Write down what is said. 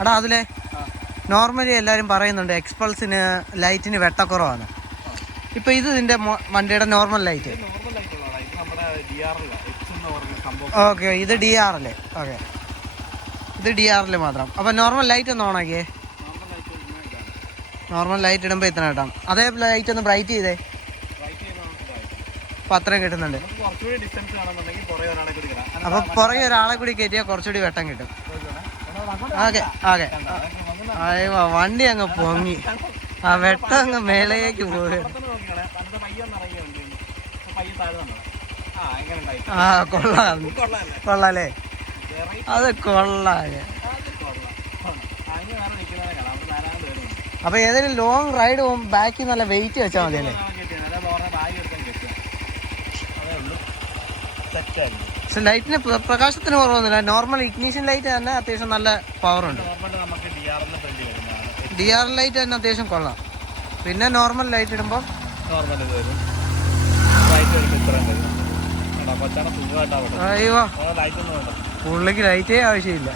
എടാ അതിലെ നോർമലി എല്ലാവരും പറയുന്നുണ്ട് എക്സ്പൾസിന് ലൈറ്റിന് വെട്ടക്കുറവാണ്. ഇപ്പൊ ഇത് ഇതിന്റെ വണ്ടിയുടെ നോർമൽ ലൈറ്റ് ഓക്കെ ഇത് ഡി ആർ അല്ലേ ഓക്കെ ഇത് ഡി ആറിൽ മാത്രം. അപ്പൊ നോർമൽ ലൈറ്റ് ഒന്ന് ഓണാക്കിയേ നോർമൽ ലൈറ്റ് ഇടുമ്പോ ഇത്ര കിട്ടാം അതേ ലൈറ്റ് ഒന്ന് ബ്രൈറ്റ് ചെയ്തേ. അപ്പൊ അത്രയും കിട്ടുന്നുണ്ട്. അപ്പൊ പുറകെ ഒരാളെ കൂടി കയറ്റിയാൽ കുറച്ചുകൂടി വെട്ടം കിട്ടും. ഓക്കെ ഓക്കെ അയ്യോ വണ്ടി അങ്ങ് പൊങ്ങി. ആ വെട്ട അങ്ങ് മേലേക്ക് പോകും. ആ കൊള്ളാം. കൊള്ളാല്ലേ? അത് കൊള്ളാലേ അപ്പൊ ഏതെങ്കിലും ലോങ് റൈഡ് പോകുമ്പോൾ ബാക്കി നല്ല വെയിറ്റ് വെച്ചാൽ മതിയല്ലേ? അല്ലേ ബോറിനെ പക്ഷെ ലൈറ്റിന് പ്രകാശത്തിന് കുറവൊന്നുമില്ല. നോർമൽ ഇഗ്നീഷൻ ലൈറ്റ് തന്നെ അത്യാവശ്യം നല്ല പവർ ഉണ്ട്. നോർമൽ നമുക്ക് ഡി ആർ ലൈറ്റ് തന്നെ അത്യാവശ്യം കൊള്ളാം. പിന്നെ നോർമൽ ലൈറ്റ് ഇടുമ്പോൾ നോർമൽ അയ്യോ. പുള്ളിക്ക് ലൈറ്റേ ആവശ്യമില്ല.